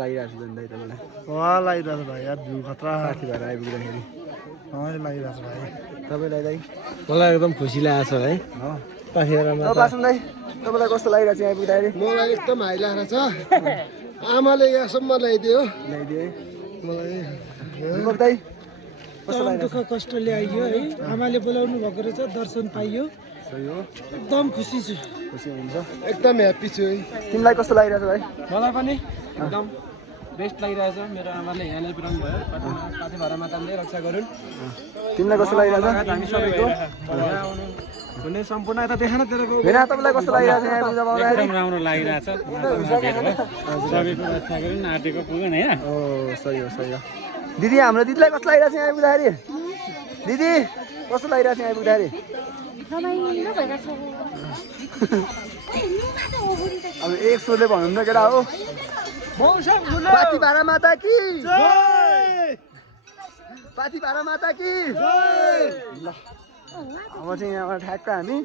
लागिरहेको छु दाइ तपाईँलाई लागिरहेको भाइ यार भ्यू खतरा साथी भएर आइपुग्दाखेरि लागिरहेको छ भाइ तपाईँलाई दाइ मलाई एकदम खुसी लागेको छ है पाखिरामा पासम दाइ तपाईँलाई कस्तो लागिरहेको छ आइपुग्दाखेरि मलाई एकदम हाई लागेको छ आमाले यहाँसम्म ल्याइदियो ल्याइदियो है मलाई दीपक दाइ कस्तो दुःख कष्टले आइयो है आमाले बोलाउनु भएको रहेछ दर्शन पाइयो सही हो एकदम खुसी छु खुसी हुन्छ एकदम ह्याप्पी छु है तिमीलाई कस्तो लागिरहेको छ भाइ मलाई पनि एकदम बेस्ट लागिरहेछ मेरो आमाले यहाँले पुऱ्याउनु भयो पाथी भएर माताले रक्षा गरून् तिमीलाई कस्तो लागिरहेको छ हामी सबैको हुने सम्पूर्ण यता देखान तेरो भेना तपाईँलाई कस्तो लागिरहेको छ यहाँ पूजा पाउँदाखेरि एकदम राम्रो लागिरहेछ सबैको रक्षा गरून् आँटेको पुगेन होइन ओ सही हो दिदी हाम्रो दिदीलाई कस्तो लागिरहेको छ यहाँ आइपुग्दाखेरि दिदी कस्तो लागिरहेको छ यहाँ आइपुग्दाखेरि अब एक स्वरले भन्नु न केटा हो पाथी भाडा माता कि पाथी भाडा माता कि ल अब चाहिँ यहाँबाट ठ्याक्क हामी